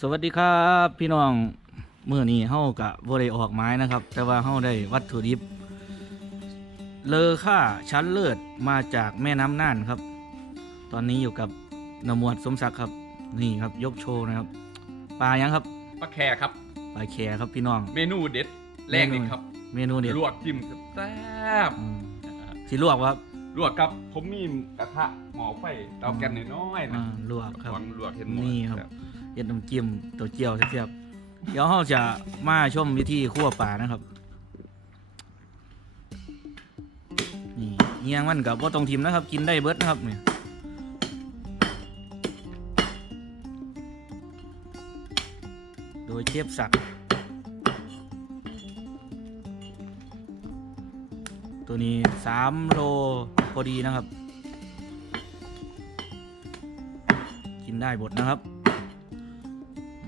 สวัสดีครับพี่น้องเมื่อนี้เฮากะบ่ได้ออกไม้นะครับ แต่ว่าเฮาได้วัตถุดิบ เลอค่าชั้นเลิศมาจากแม่น้ำน่านครับ ตอนนี้อยู่กับนำมวดสมศักดิ์ครับ นี่ครับยกโชว์นะครับปลายังครับปลาแคครับปลาแขครับพี่น้อง เมนูเด็ดแรกนี่ครับ เมนูเด็ดลวกจิ้มแซ่บอืมสิลวกวะครับลวกครับ ผมมีกระทะหม้อไฟเตาแก๊สน้อยๆนะอ่าลวกครับหวังลวกเห็นหมดนี่ครับแซ่ เย็ดน้ำจิ้มตัวเจียวเสียบๆเดี๋ยวเราจะมาชมวิธีคั่วปลานะครับนี่เงียงมันกับว่าตรงทิมนะครับ กินได้เบิดนะครับเนี่ยโดยเชฟศักตัวนี้สามโลพอดีนะครับ กินได้บดนะครับ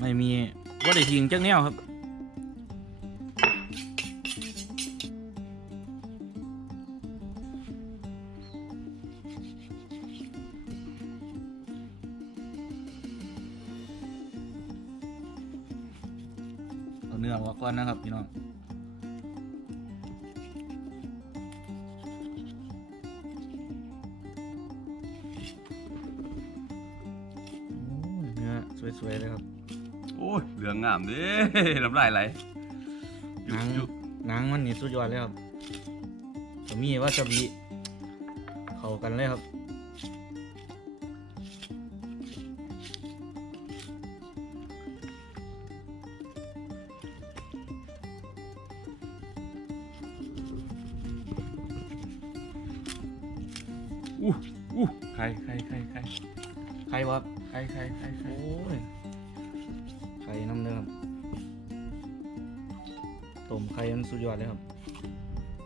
ไม่มีว่าได้ทิ้งจักแนวครับ เอาเนื้อออกก่อนนะครับพี่น้องเนื้อสวยๆเลยครับ โอ้ยเหลืองงามเด้น้ำลายไหลหนังยุบหนังมันนี่สุดยอดเลยครับก็มีวาซาบิเข้ากันเลยครับๆอู้อู้ใครใครใครใครไข่วะใครใครใครใครโอ้ยไข่น้ำเนื้อครับต้มไข่มันสุดยอดเลยครับ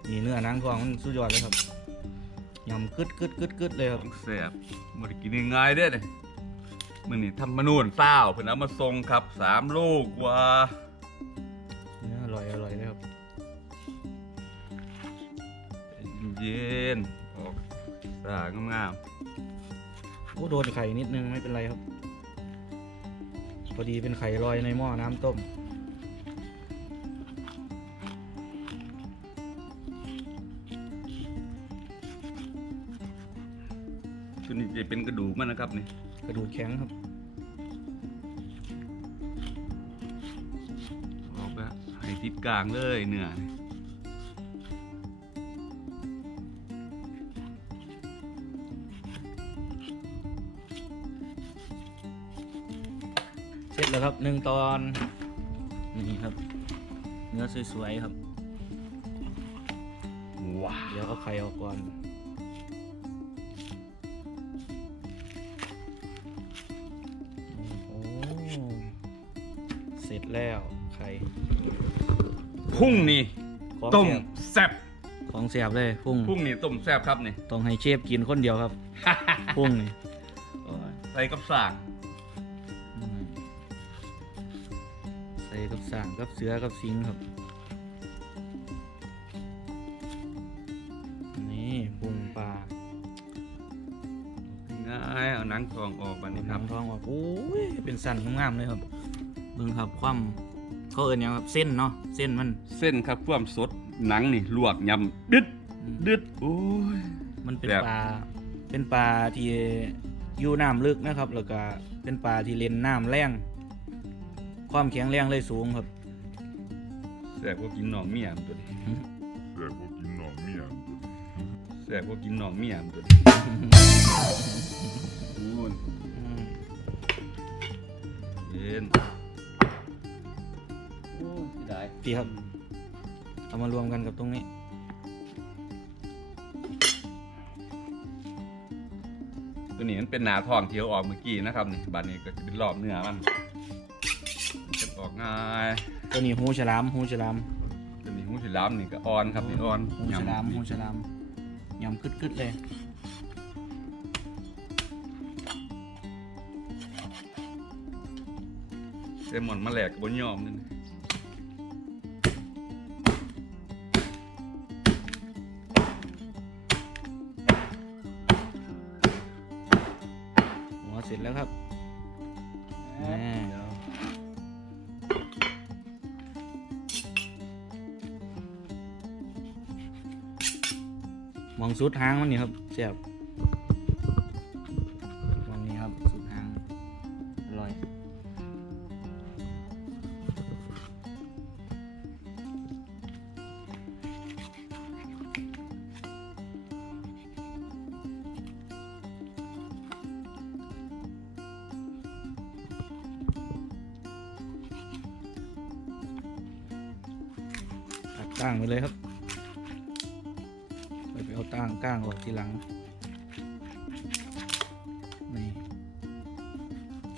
นี่เนื้อหนังทองมันสุดยอดเลยครับยำกึดกึดกึดกึดเลยครับต้องแซ่บบ่ได้กินง่ายๆเด้อเนี่ยมื้อนี้ทำมานูนเปล่าเพิ่นเอามาส่งครับสามโลกว่าเนื้ออร่อยอร่อยเลยครับเย็นๆออกสางามโอ้โดนไข่นิดนึงไม่เป็นไรครับ พอดีเป็นไข่ลอยในหม้อน้ำต้มๆตัวนี้จะเป็นกระดูกมันนะครับนี่กระดูกแข็งครับออกแล้วให้ทิศกลางเลยเนื้อ ร็จแล้วครับหนึ่งตอนนี่ครับ เนื้อสวยๆครับว้าเดี๋ยวเอาไข่ออกก่อนโอ้โหเสร็จแล้วไข่พุ่งนี่ของต้มแซ่บแซ่บของแสบเลยพุ่งพุ่งนี่ต้มแซ่บครับนี่ต้องให้เชฟกินคนเดียวครับ พุ่งนี่โอ้ยใส่กับสาก ส่กับสางกับเสือกับสิงครับ นี่พุ่งปลาง่ายเอาหนังทองออกบัดนี้ครับน้ำทองออกโอ้ยเป็นสันงามๆเลยครับเบิ่งครับความเขาเอินหยังครับเส้นเนาะเส้นมันเส้นครับความสดหนังนี่ลวกยำดึดดึดโอ้ย มันเป็นแบบ ปลาเป็นปลาที่อยู่น้ำลึกนะครับ แล้วก็เป็นปลาที่เล่นน้ำแรง ความแข็งแรงเลยสูงครับแซ่บกว่ากินหนองเมียมตัวนี้แซ่บกว่ากินหน่องเมียตัวนี้แซ่บกว่ากินหนองเมียมตัวนี้โอ้ยอืมเย็นโอ้ยเสียดายดีครับเอามารวมกันกับตรงนี้ตัวนี้มันเป็นหนาทองที่เอาออกเมื่อกี้นะครับนี่บัดนี้ก็จะเป็นรอบเนื้อมันจะ ออกง่ายตัวนี้หูฉลามหูฉลามตัวนี้หูฉลามนี่ก็อ่อนครับนี่อ่อนหูฉลามหูฉลามยำกึดๆเลยเซลมอนมาแหลกกับบนยอมนี่หัวเสร็จแล้วครับแห มองสุดหางมันนี่ครับแซ่บมองนี้ครับสุดหางอร่อยตัดก้งไปเลยครับ ตั้งก้างออกทีหลัง นี่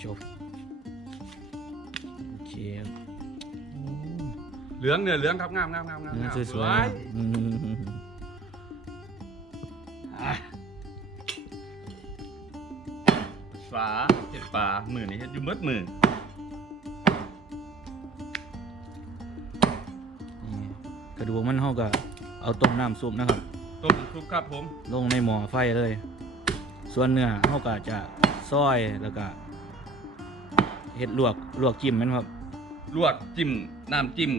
จบ โอเคครับโอ้เหลืองเนื้อเหลืองครับงามงามงามงามเนื้องามสวยๆอืมอะฝาเห็ดปลามือนี่เห็ดอยู่มืดมือนี่กระดูกมันเขาก็เอาต้มน้ำซุปนะครับ ต้มซุปครับผมลงในหม้อไฟเลย ส่วนเนื้อเขาก็จะซอยแล้วก็เห็ดลวกลวกจิ้มแมันครับลวกจิ้มน้ำจิ้ม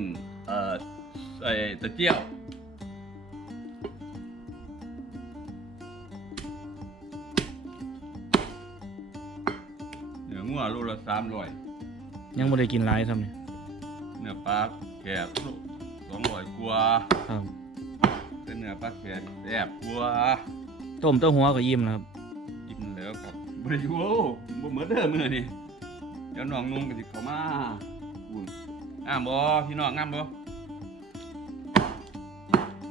เอ่อใส่ตะเกียวเนื้องัวโลละสามร้อยยังไม่ได้กินหลายซ้ำนี่เนื้อปลาแกะสองร้อยกว่า ครับเป็ นเนื้อปลาแกะแซ่บกว่าต้มเต้าหัวก็ยิ้มแล้วครับอิ่มแล้วครับบริโภคบ่เหมือนเดิมมื้อนี่เดี๋ยวน้องนุ่งก็สิเข้ามาอุ่นอ้ามบ่พี่น้องงามบ่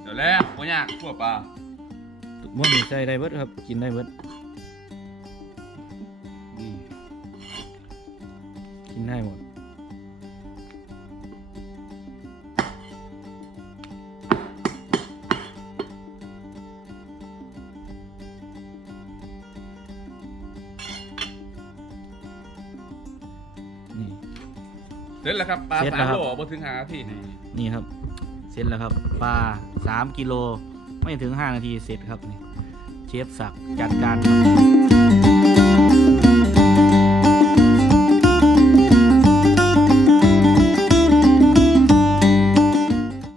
เดี๋ยวแล้วบ่ยากทั่วปลาม้วนนี่ใส่ได้เบิดครับ กินได้เบิดนี่กินได้หมด เสร็จแล้วครับปลาเสร็จสาแล้มวครับ โลบ่ถึง5นาทีนี่นี่ครับ เสร็จแล้วครับปลา3กิโลไม่ถึง 5 นาทีเสร็จครับนี่เชฟศักดิ์จัดการครับ